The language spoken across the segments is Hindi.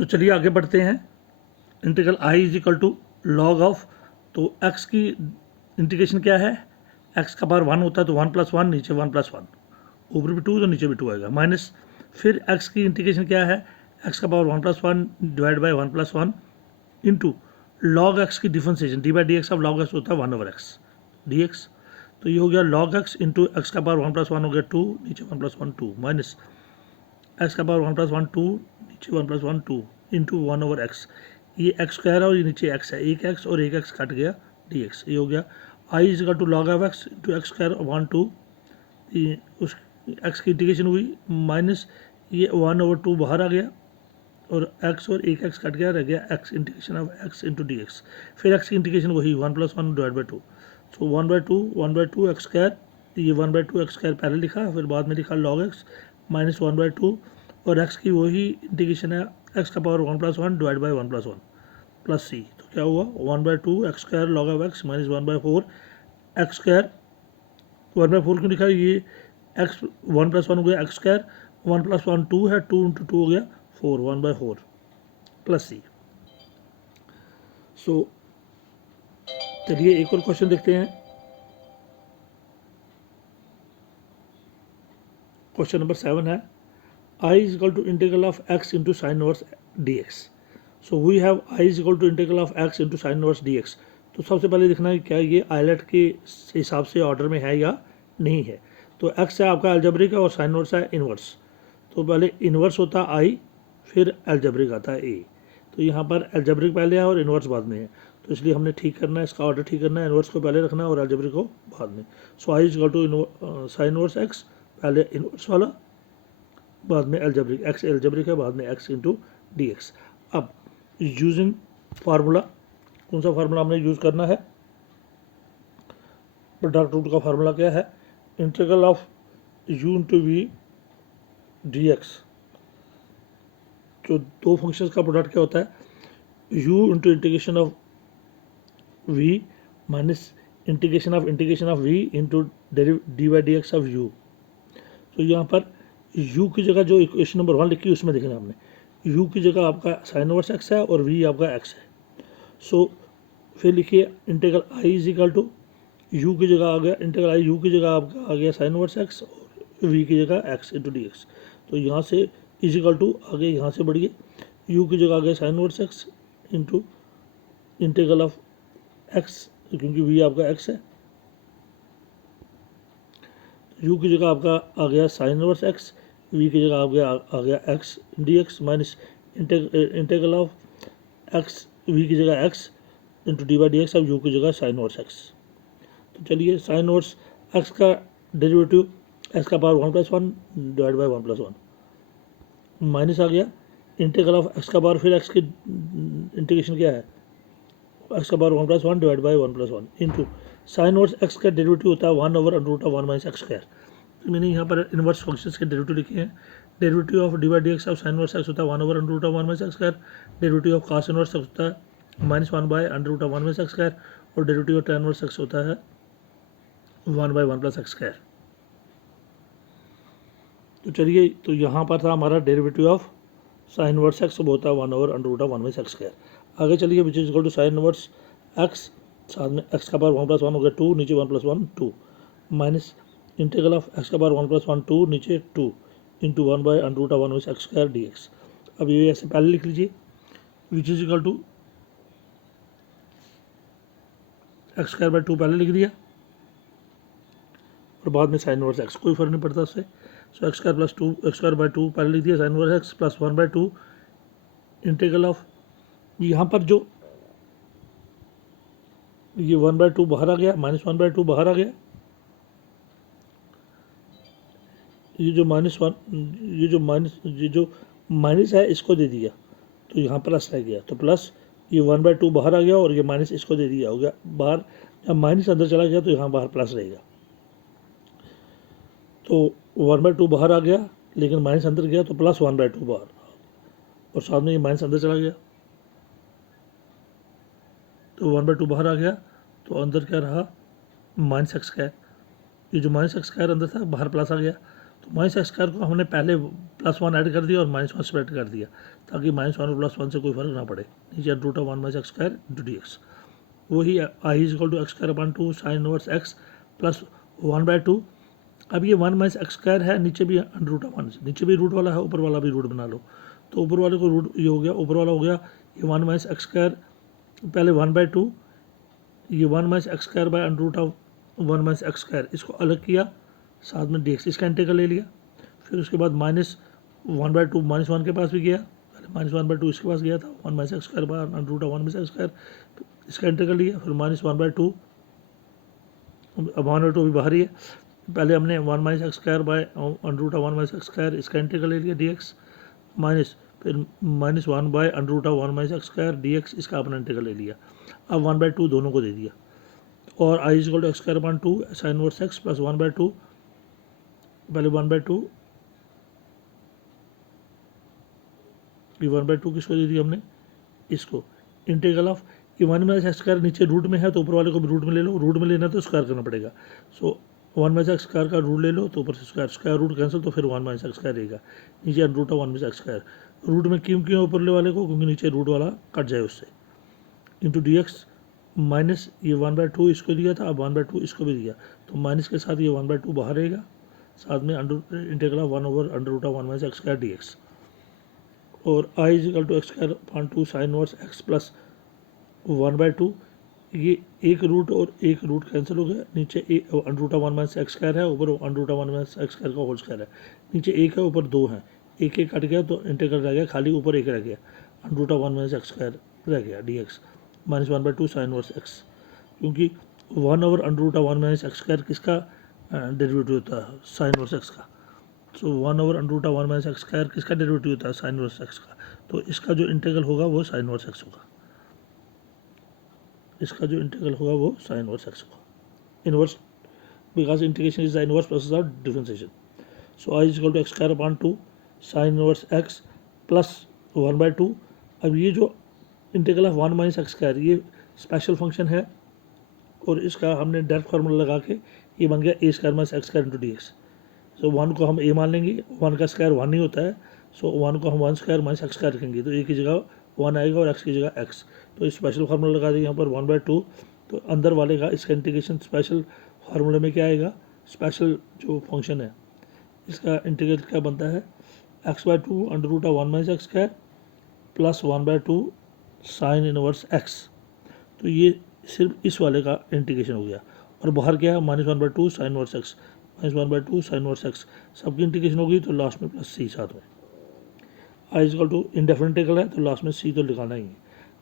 तो चलिए आगे बढ़ते हैं। Integral I is equal to log of, तो एक्स की इंटीग्रेशन क्या है, एक्स का पावर 1 होता है तो 1 + 1, नीचे 1 + 1, ऊपर भी 2 तो नीचे भी 2 आएगा, माइनस फिर एक्स की इंटीग्रेशन क्या है, एक्स का power 1 + 1 divide by 1 + 1 into log X की differentiation D by D x of log X होता है 1/x डी एक्स। तो ये हो गया log x इंटू एक्स का पावर 1 + 1 हो गया 2, नीचे 1 + 1 2, माइनस एक्स का पावर 1 + 1 2, नीचे 1 + 1 2 इंटू 1/x। ये एक्स स्क्वायर है और ये नीचे एक्स है, एक एक्स और एक एक्स कट गया डी एक्स। ये हो गया I is equal to log of X into X square 1 2, उस एक्स की इंटीग्रेशन हुई, माइनस ये 1/2 बाहर आ गया और x और एक x कट गया, रह गया x integration of x into D x. फिर x की इंटीग्रेशन वही 1 + 1 divide by 2, so 1/2 x square, ये 1/2 एक्स स्क्वायर पहले लिखा, फिर बाद में लिखा log x माइनस 1/2 और x की वही इंटीग्रेशन है x का पावर 1 + 1 डिवाइड बाई 1 + 1 प्लस सी। तो क्या हुआ 1/2 x square log of x minus 1/4 x square, 1/4 क्यों लिखा, ये x 1 + 1 हो गया एक्स स्क्वायर, 1 + 1 2 है, 2 इंटू 2 हो गया 4, 1/4 प्लस सी। सो चलिए एक और क्वेश्चन देखते हैं। क्वेश्चन नंबर 7 है I is equal to integral of X into sine inverse D x. So we have I is equal to integral of X into sine inverse D X. तो सबसे पहले देखना है क्या ये आइलेट के हिसाब से ऑर्डर में है या नहीं है। तो एक्स है आपका एल्जेब्रिक और साइन इनवर्स है इनवर्स। तो पहले इनवर्स होता है आई, फिर एल्जेब्रिक आता है ए। तो यहाँ पर एल्जेब्रिक पहले है और इनवर्स बाद में है, तो इसलिए हमने ठीक करना है, इसका ऑर्डर ठीक करना है, इनवर्स को पहले रखना है और एल्जेब्रिक को बाद में। So I is equal to sine inverse X, पहले इनवर्स वाला बाद में एल्जेब्रिक, एक्स एल्जेब्रिक है बाद में एक्स इंटू डी एक्स। अब यूजिंग फार्मूला, कौन सा फार्मूला हमने यूज़ करना है, प्रोडक्ट रूट का फार्मूला क्या है, integral of u into v d x. जो दो फंक्शंस का प्रोडक्ट क्या होता है, u into integration of v minus integration of v into d by D x of u। तो यहाँ पर u की जगह जो इक्वेशन नंबर 1 लिखी उसमें देखना हमने, u की जगह आपका साइन इनवर्स x है और v आपका x है। सो फिर लिखिए integral i is equal to u की जगह आ गया, इंटीग्रल i u की जगह आपका आ गया साइन इनवर्स x और v की जगह x इंटू डी एक्स। तो यहाँ से इज इक्वल टू आगे यहाँ से बढ़िए, u की जगह आ गया sign inverse x into integral of x, क्योंकि v आपका x है, u की जगह आपका आ गया साइन इनवर्स x, v की जगह आ गया x D x minus integral of x, v की जगह x into d by D x, अब u की जगह साइन इनवर्स x। तो चलिए साइन इनवर्स x का डेरिवेटिव x का पावर 1 + 1 डिवाइड बाई 1 + 1 माइनस आ गया इंटीग्रल ऑफ x का पावर, फिर x की इंटीग्रेशन क्या है, x का power 1 + 1 divide by 1 + 1 into sine inverse x का डेरिवेटिव होता है 1/√1 माइनस एक्स स्क्वायर। तो मैंने यहाँ पर इनवर्स फंक्शंस के डेरिवेटिव लिखे हैं, derivative of D by D x of sine inverse x होता है 1/√1 minus x square, derivative of cos inverse x होता है -1/√1 माइनस एक्स स्क्वायर और derivative of tan inverse x होता है 1/1 + एक्स स्क्वायर। तो चलिए, तो यहाँ पर था हमारा derivative of sine inverse x, वो होता है 1/√1 माइनस एक्स स्क्वायर। आगे चलिए which is equal to sine inverse x, साथ में x का पावर 1 + 1 हो गया 2, नीचे 1 + 1 2 माइनस इंटीग्रल ऑफ x का पावर 1 + 1 2 नीचे 2 into 1/√1 minus x square d x. अब ये ऐसे पहले लिख लीजिए, which is equal to x square by 2 पहले लिख दिया और बाद में साइन इनवर्स x, कोई फर्क नहीं पड़ता उससे। So x square plus 2, x square by 2 पहले लिख दिया, sine inverse x plus 1/2 integral of, यहाँ पर जो ये 1/2 बाहर आ गया, माइनस 1/2 बाहर आ गया, ये जो माइनस है इसको दे दिया तो यहाँ प्लस रह गया, तो प्लस ये 1/2 बाहर आ गया और ये माइनस इसको दे दिया, हो गया बाहर, जब माइनस अंदर चला गया तो यहाँ बाहर प्लस रहेगा। तो 1/2 बाहर आ गया लेकिन माइनस अंदर गया तो प्लस 1/2 बाहर, और साथ में ये माइनस अंदर चला गया तो 1/2 बाहर आ गया, तो अंदर क्या रहा माइनस एक्स स्क्वायर, ये जो माइनस एक्स स्क्वायर अंदर था बाहर प्लस आ गया, तो माइनस एक्स स्क्वायर को हमने पहले +1 ऐड कर दिया और -1 सब्ट्रैक्ट कर दिया, ताकि -1 और +1 से कोई फर्क ना पड़े। नीचे √ 1 minus x square into D x. वही I is equal to x square upon 2 sine inverse x plus 1/2। अब ये 1 माइनस एक्स स्क्वायर है, नीचे भी √1, नीचे भी रूट वाला है, ऊपर वाला भी रूट बना लो। तो ऊपर वाले को रूट ये हो गया, ऊपर वाला हो गया ये 1 माइनस एक्स स्क्वायर, पहले 1/2, ये 1 minus x square by √1 minus x square, इसको अलग किया, साथ में डी एक्स इसका इंटीग्रल ले लिया। फिर उसके बाद -1/2 -1 के पास भी गया, पहले -1/2 इसके पास गया था, 1 minus x square by √1 minus x square, इसका इंटीग्रल लिया। फिर -1/2, अब 1/2 भी बाहर ही है, पहले हमने 1 minus x square by √1 minus x square, इसका इंटीग्रल ले लिया डी एक्स, माइनस फिर -1 by √1 minus x square d x, इसका अपना इंटीग्रल ले लिया। अब 1/2 दोनों को दे दिया, और I is equal to x square upon 2 sine inverse x plus 1/2, पहले 1/2, ये 1/2 किसको दे दिया हमने, इसको। इंटीग्रल ऑफ ये 1 माइनस एक्स स्क्वायर नीचे रूट में है, तो ऊपर वाले को भी रूट में ले लो, रूट में लेना तो स्क्वायर करना पड़ेगा। सो 1 माइनस एक्स स्क्वायर का रूट ले लो, तो ऊपर से स्क्वायर रूट कैंसिल, तो फिर 1 माइनस एक्स स्क्वायर रहेगा, नीचे √ 1 माइनस एक्स स्क्वायर। रूट में क्यों ऊपर वाले को, क्योंकि नीचे रूट वाला कट जाए उससे, इंटू डी एक्स, माइनस ये 1/2 इसको दिया था, अब 1/2 इसको भी दिया, तो माइनस के साथ ये 1/2 बाहर रहेगा, साथ में integral of 1/√1 minus x square d x. और I is equal to x square upon 2 sine inverse x plus 1/2, ये एक रूट और एक रूट कैंसिल हो गया, नीचे √1 माइनस एक्स स्क्वायर है, ऊपर √1 माइनस एक्स स्क्वायर का होल स्क्वायर है, नीचे एक है ऊपर दो है, एक एक कट गया तो इंटीग्रल रह गया, खाली ऊपर एक रह गया, √1 माइनस एक्स स्क्वायर रह गया D x, -1/2 sine inverse x, क्योंकि 1/√1 माइनस एक्स स्क्वायर किसका डेरिवेटिव होता है, साइन इनवर्स एक्स का। सो 1/√1 माइनस एक्स स्क्वायर किसका डेरिवेटिव होता है, साइन इनवर्स एक्स का। तो इसका जो इंटीग्रल होगा वो साइन इनवर्स एक्स होगा, इसका जो इंटीग्रल होगा वो साइन इनवर्स एक्स होगा, inverse, because integration is the inverse process of differentiation. So I is equal to x square upon 2 sine inverse x plus 1/2। अब ये जो integral of 1 minus x square, ये स्पेशल फंक्शन है, और इसका हमने डायरेक्ट फार्मूला लगा के ये बन गया a square minus x square into D x. So 1 को हम ए मान लेंगे, 1 का स्क्वायर 1 नहीं होता है, सो 1 को हम 1 स्क्वायर माइनस एक्स स्क्वायर रखेंगे, तो ए की जगह 1 आएगा और एक्स की जगह एक्स, तो स्पेशल फार्मूला लगा दिया यहाँ पर 1/2, तो अंदर वाले का इसका इंटीग्रेशन स्पेशल फार्मूले में क्या आएगा, स्पेशल जो फंक्शन है इसका इंटीग्रल क्या बनता है, x/2 √1 minus x square plus 1/2 sine inverse x. तो ये सिर्फ इस वाले का इंटीग्रेशन हो गया, और बाहर क्या है -1/2 sine inverse x, -1/2 sine inverse x, सबकी इंटीग्रेशन होगी तो लास्ट में प्लस सी साथ में। I is equal to indefinite integral है, तो लास्ट में सी तो लिखाना ही है।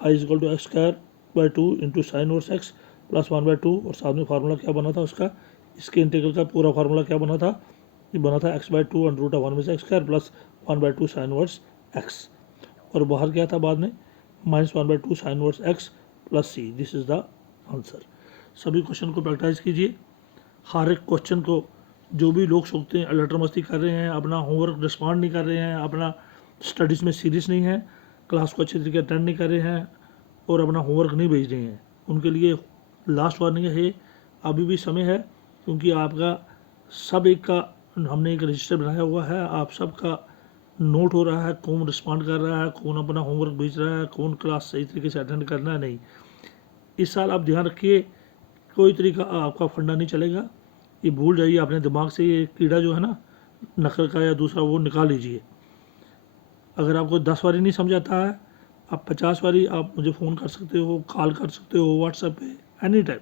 I is equal to x square by 2 into sine inverse x plus 1/2, और साथ में फार्मूला क्या बना था उसका, इसके इंटीग्रल का पूरा फार्मूला क्या बना था, ये बना था x/2 √1 minus x square plus 1/2 sine inverse x, और बाहर क्या था बाद में -1/2 sine inverse x plus C. This is the answer. सभी क्वेश्चन को प्रैक्टिस कीजिए, हर एक क्वेश्चन को, जो भी लोग सोचते हैं लटर मस्ती कर रहे हैं, अपना होमवर्क रिस्पॉन्ड नहीं कर रहे हैं, अपना स्टडीज़ में सीरियस नहीं है, क्लास को अच्छे तरीके अटेंड नहीं कर रहे हैं और अपना होमवर्क नहीं भेज रहे हैं, उनके लिए लास्ट वार्निंग है, अभी भी समय है, क्योंकि आपका सब एक का हमने एक रजिस्टर बनाया हुआ है, आप सबका नोट हो रहा है, कौन रिस्पॉन्ड कर रहा है, कौन अपना होमवर्क भेज रहा है, कौन क्लास सही तरीके से अटेंड करना है नहीं। इस साल आप ध्यान रखिए, कोई तरीका आपका फंडा नहीं चलेगा, ये भूल जाइए अपने दिमाग से, ये कीड़ा जो है ना नकल का या दूसरा, वो निकाल लीजिए। अगर आपको 10 बारी नहीं समझ आता है, आप 50 बारी आप मुझे फ़ोन कर सकते हो, कॉल कर सकते हो, व्हाट्सएप पे एनी टाइम,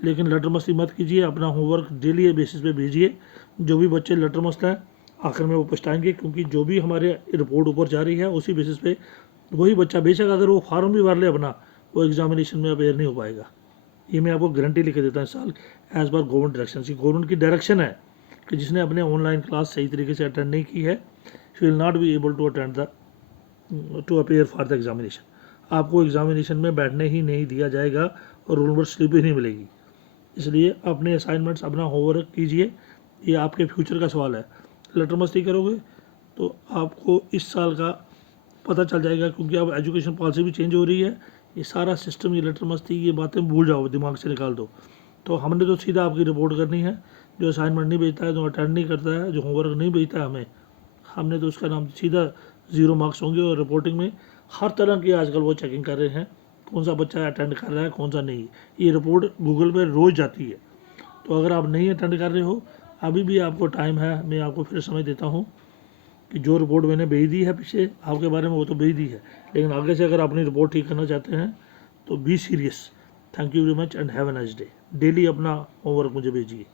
लेकिन लटर मस्ती मत कीजिए, अपना होमवर्क डेली बेसिस पे भेजिए। जो भी बच्चे लटर मस्त हैं आखिर में वो पछताएंगे, क्योंकि जो भी हमारे रिपोर्ट ऊपर जा रही है उसी बेसिस पे वही बच्चा, बेशक अगर वो फार्म भी भर ले अपना, वो एग्जामिनेशन में अपेयर नहीं हो पाएगा, ये मैं आपको गारंटी लिख देता हूँ इस साल, as per government direction. Government की डायरेक्शन है कि जिसने अपने ऑनलाइन क्लास सही तरीके से अटेंड नहीं की है, she will not be able to attend the to appear for the examination. आपको एग्जामिनेशन में बैठने ही नहीं दिया जाएगा और रोल नंबर स्लिप ही नहीं मिलेगी। इसलिए अपने असाइनमेंट्स, अपना होमवर्क कीजिए, ये आपके फ्यूचर का सवाल है। लटर मस्ती करोगे तो आपको इस साल का पता चल जाएगा, क्योंकि अब एजुकेशन पॉलिसी भी चेंज हो रही है, ये सारा सिस्टम, ये लटर मस्ती, ये बातें भूल जाओ, दिमाग से निकाल दो। तो हमने तो सीधा आपकी रिपोर्ट करनी है, जो असाइनमेंट नहीं भेजता है, जो अटेंड नहीं करता है, जो होमवर्क नहीं भेजता है हमें, हमने तो उसका नाम सीधा 0 मार्क्स होंगे। और रिपोर्टिंग में हर तरह की आजकल वो चेकिंग कर रहे हैं, कौन सा बच्चा अटेंड कर रहा है, कौन सा नहीं। ये रिपोर्ट गूगल पे रोज़ जाती है। तो अगर आप नहीं अटेंड कर रहे हो, अभी भी आपको टाइम है, मैं आपको फिर समय देता हूँ कि जो रिपोर्ट मैंने भेज दी है पीछे आपके बारे में, वो तो भेज दी है, लेकिन आगे से अगर अपनी रिपोर्ट ठीक करना चाहते हैं तो be serious. Thank you very much and have a nice day. Daily अपना होमवर्क मुझे भेजिए।